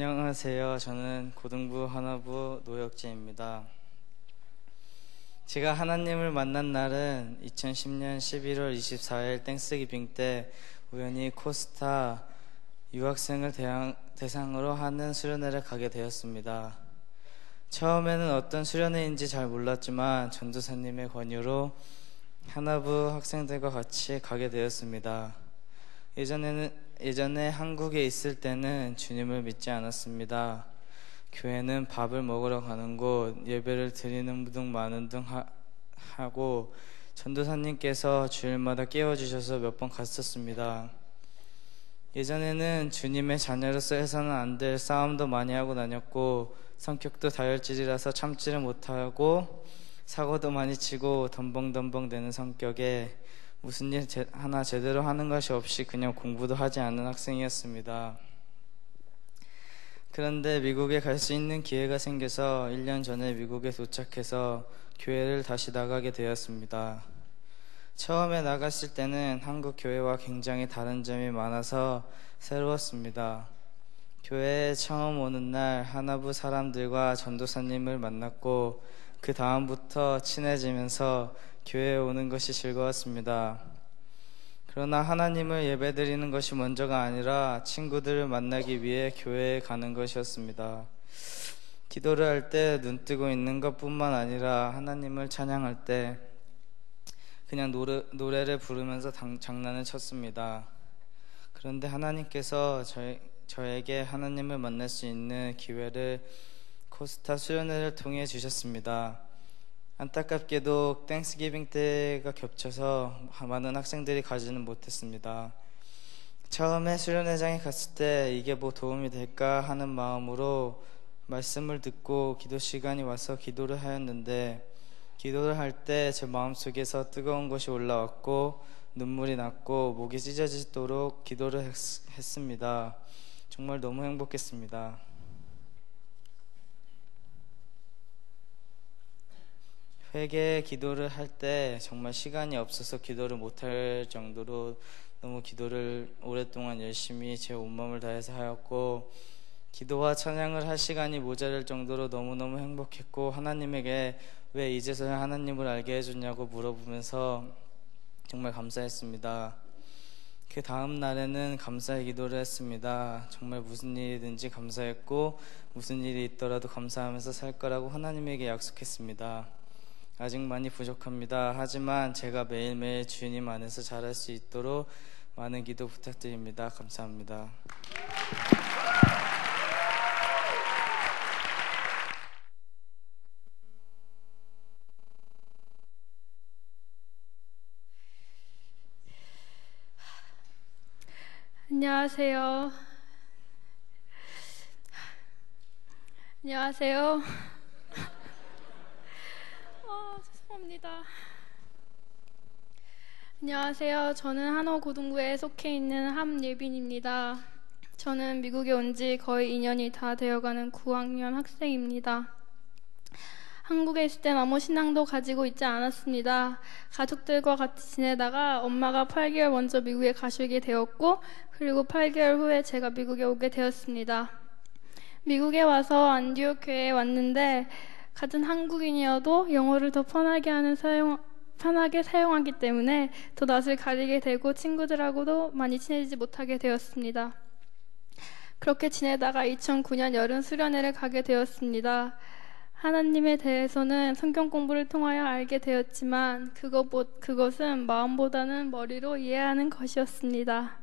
안녕하세요. 저는 고등부 하나부 노혁재입니다. 제가 하나님을 만난 날은 2010년 11월 24일 땡스기빙 때 우연히 코스타 유학생을 대상으로 하는 수련회를 가게 되었습니다. 처음에는 어떤 수련회인지 잘 몰랐지만 전도사님의 권유로 하나부 학생들과 같이 가게 되었습니다. 예전에 한국에 있을 때는 주님을 믿지 않았습니다. 교회는 밥을 먹으러 가는 곳, 예배를 드리는 등 많은 등 하고 전도사님께서 주일마다 깨워주셔서 몇 번 갔었습니다. 예전에는 주님의 자녀로서 해서는 안 될 싸움도 많이 하고 다녔고 성격도 다혈질이라서 참지를 못하고 사고도 많이 치고 덤벙덤벙 대는 성격에 무슨 일 하나 제대로 하는 것이 없이 그냥 공부도 하지 않는 학생이었습니다. 그런데 미국에 갈 수 있는 기회가 생겨서 1년 전에 미국에 도착해서 교회를 다시 나가게 되었습니다. 처음에 나갔을 때는 한국 교회와 굉장히 다른 점이 많아서 새로웠습니다. 교회에 처음 오는 날 하나부 사람들과 전도사님을 만났고 그 다음부터 친해지면서 교회에 오는 것이 즐거웠습니다. 그러나 하나님을 예배드리는 것이 먼저가 아니라 친구들을 만나기 위해 교회에 가는 것이었습니다. 기도를 할 때 눈 뜨고 있는 것뿐만 아니라 하나님을 찬양할 때 그냥 노래를 부르면서 장난을 쳤습니다. 그런데 하나님께서 저에게 하나님을 만날 수 있는 기회를 코스타 수련회를 통해 주셨습니다. 안타깝게도 땡스기빙 때가 겹쳐서 많은 학생들이 가지는 못했습니다. 처음에 수련회장에 갔을 때 이게 뭐 도움이 될까 하는 마음으로 말씀을 듣고 기도 시간이 와서 기도를 하였는데 기도를 할 때 제 마음속에서 뜨거운 것이 올라왔고 눈물이 났고 목이 찢어지도록 기도를 했습니다. 정말 너무 행복했습니다. 회개 기도를 할 때 정말 시간이 없어서 기도를 못할 정도로 너무 기도를 오랫동안 열심히 제 온마음을 다해서 하였고 기도와 찬양을 할 시간이 모자랄 정도로 너무너무 행복했고 하나님에게 왜 이제서야 하나님을 알게 해줬냐고 물어보면서 정말 감사했습니다. 그 다음 날에는 감사의 기도를 했습니다. 정말 무슨 일이든지 감사했고 무슨 일이 있더라도 감사하면서 살 거라고 하나님에게 약속했습니다. 아직 많이 부족합니다. 하지만 제가 매일매일 주님 안에서 잘할 수 있도록 많은 기도 부탁드립니다. 감사합니다. 안녕하세요. 안녕하세요. 죄송합니다. 안녕하세요. 저는 한호고등부에 속해 있는 함예빈입니다. 저는 미국에 온 지 거의 2년이 다 되어가는 9학년 학생입니다. 한국에 있을 땐 아무 신앙도 가지고 있지 않았습니다. 가족들과 같이 지내다가 엄마가 8개월 먼저 미국에 가시게 되었고 그리고 8개월 후에 제가 미국에 오게 되었습니다. 미국에 와서 안디옥 교회에 왔는데 같은 한국인이어도 영어를 더 편하게 사용하기 때문에 더 낯을 가리게 되고 친구들하고도 많이 친해지지 못하게 되었습니다. 그렇게 지내다가 2009년 여름 수련회를 가게 되었습니다. 하나님에 대해서는 성경 공부를 통하여 알게 되었지만 그것은 마음보다는 머리로 이해하는 것이었습니다.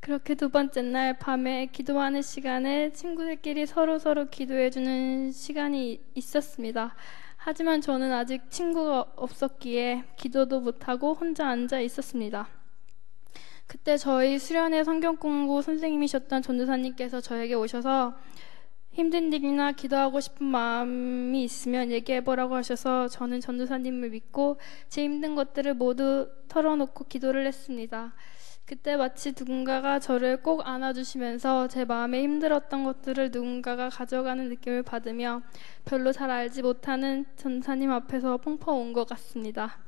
그렇게 두 번째 날 밤에 기도하는 시간에 친구들끼리 서로 기도해주는 시간이 있었습니다. 하지만 저는 아직 친구가 없었기에 기도도 못하고 혼자 앉아 있었습니다. 그때 저희 수련회 성경 공부 선생님이셨던 전도사님께서 저에게 오셔서 힘든 일이나 기도하고 싶은 마음이 있으면 얘기해보라고 하셔서 저는 전도사님을 믿고 제 힘든 것들을 모두 털어놓고 기도를 했습니다. 그때 마치 누군가가 저를 꼭 안아주시면서 제 마음에 힘들었던 것들을 누군가가 가져가는 느낌을 받으며 별로 잘 알지 못하는 전사님 앞에서 펑펑 운 것 같습니다.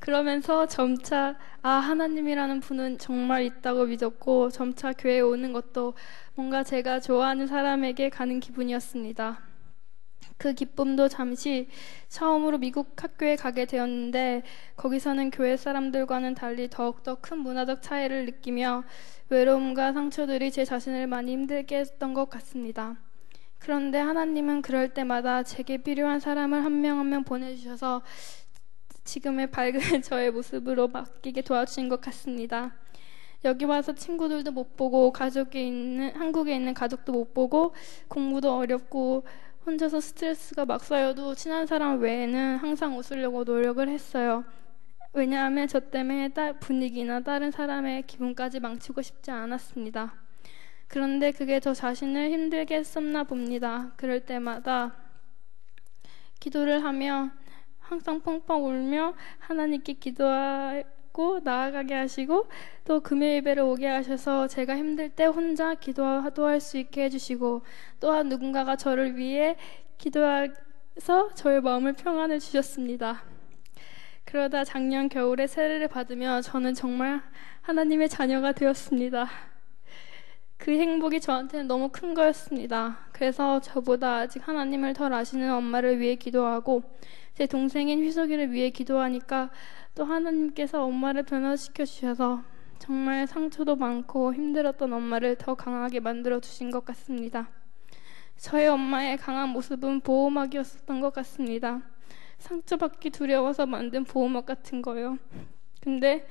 그러면서 점차 하나님이라는 분은 정말 있다고 믿었고, 점차 교회에 오는 것도 뭔가 제가 좋아하는 사람에게 가는 기분이었습니다. 그 기쁨도 잠시 처음으로 미국 학교에 가게 되었는데, 거기서는 교회 사람들과는 달리 더욱더 큰 문화적 차이를 느끼며 외로움과 상처들이 제 자신을 많이 힘들게 했던 것 같습니다. 그런데 하나님은 그럴 때마다 제게 필요한 사람을 한 명 한 명 보내주셔서 지금의 밝은 저의 모습으로 바뀌게 도와주신 것 같습니다. 여기 와서 친구들도 못 보고 한국에 있는 가족도 못 보고 공부도 어렵고 혼자서 스트레스가 막 쌓여도 친한 사람 외에는 항상 웃으려고 노력을 했어요. 왜냐하면 저 때문에 분위기나 다른 사람의 기분까지 망치고 싶지 않았습니다. 그런데 그게 저 자신을 힘들게 했었나 봅니다. 그럴 때마다 기도를 하며 항상 펑펑 울며 하나님께 기도하고 나아가게 하시고, 또 금요 예배를 오게 하셔서 제가 힘들 때 혼자 기도도 할 수 있게 해주시고, 또한 누군가가 저를 위해 기도해서 저의 마음을 평안을 주셨습니다. 그러다 작년 겨울에 세례를 받으며 저는 정말 하나님의 자녀가 되었습니다. 그 행복이 저한테는 너무 큰 거였습니다. 그래서 저보다 아직 하나님을 덜 아시는 엄마를 위해 기도하고, 제 동생인 휘석이를 위해 기도하니까 또 하나님께서 엄마를 변화시켜 주셔서 정말 상처도 많고 힘들었던 엄마를 더 강하게 만들어 주신 것 같습니다. 저의 엄마의 강한 모습은 보호막이었었던 것 같습니다. 상처받기 두려워서 만든 보호막 같은 거요. 근데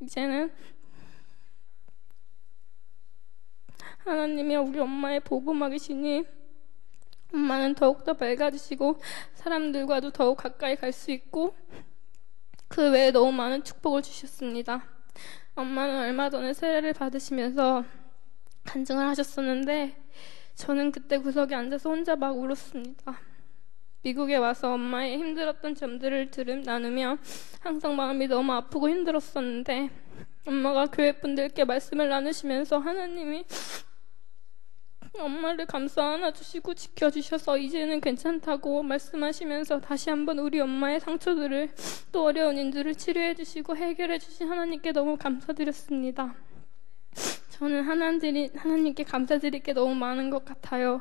이제는 하나님이 우리 엄마의 보호막이시니 엄마는 더욱더 밝아지시고 사람들과도 더욱 가까이 갈 수 있고, 그 외에 너무 많은 축복을 주셨습니다. 엄마는 얼마 전에 세례를 받으시면서 간증을 하셨었는데, 저는 그때 구석에 앉아서 혼자 막 울었습니다. 미국에 와서 엄마의 힘들었던 점들을 나누며 항상 마음이 너무 아프고 힘들었었는데, 엄마가 교회 분들께 말씀을 나누시면서 하나님이 엄마를 감싸 안아주시고 지켜주셔서 이제는 괜찮다고 말씀하시면서 다시 한번 우리 엄마의 상처들을, 또 어려운 일들을 치료해 주시고 해결해 주신 하나님께 너무 감사드렸습니다. 저는 하나님께 감사드릴 게 너무 많은 것 같아요.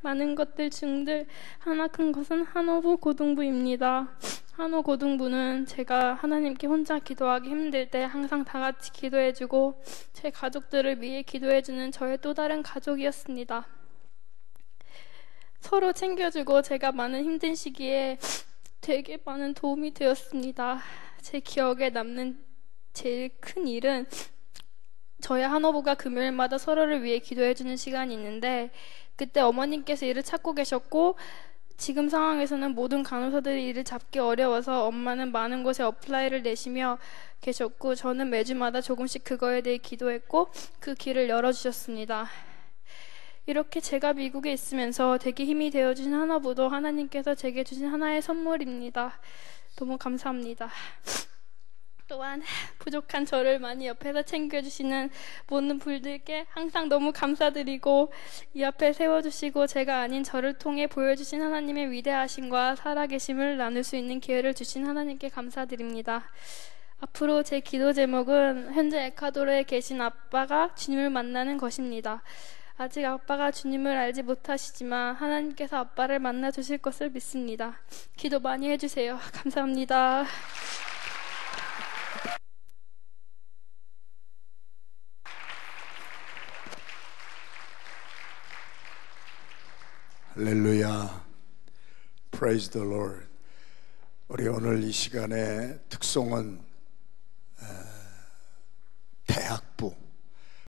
많은 것들 중들 하나 큰 것은 한호부 고등부입니다. 한호 고등부는 제가 하나님께 혼자 기도하기 힘들 때 항상 다 같이 기도해주고 제 가족들을 위해 기도해주는 저의 또 다른 가족이었습니다. 서로 챙겨주고 제가 많은 힘든 시기에 되게 많은 도움이 되었습니다. 제 기억에 남는 제일 큰 일은 저희 한호부가 금요일마다 서로를 위해 기도해주는 시간이 있는데, 그때 어머님께서 일을 찾고 계셨고 지금 상황에서는 모든 간호사들이 일을 잡기 어려워서 엄마는 많은 곳에 어플라이를 내시며 계셨고, 저는 매주마다 조금씩 그거에 대해 기도했고 그 길을 열어주셨습니다. 이렇게 제가 미국에 있으면서 되게 힘이 되어주신 하나부도 하나님께서 제게 주신 하나의 선물입니다. 너무 감사합니다. 또한 부족한 저를 많이 옆에서 챙겨주시는 모든 분들께 항상 너무 감사드리고, 이 앞에 세워주시고 제가 아닌 저를 통해 보여주신 하나님의 위대하심과 살아계심을 나눌 수 있는 기회를 주신 하나님께 감사드립니다. 앞으로 제 기도 제목은 현재 에콰도르에 계신 아빠가 주님을 만나는 것입니다. 아직 아빠가 주님을 알지 못하시지만 하나님께서 아빠를 만나 주실 것을 믿습니다. 기도 많이 해주세요. 감사합니다. 할렐루야. Praise the Lord. 우리 오늘 이 시간에 특송은 대학부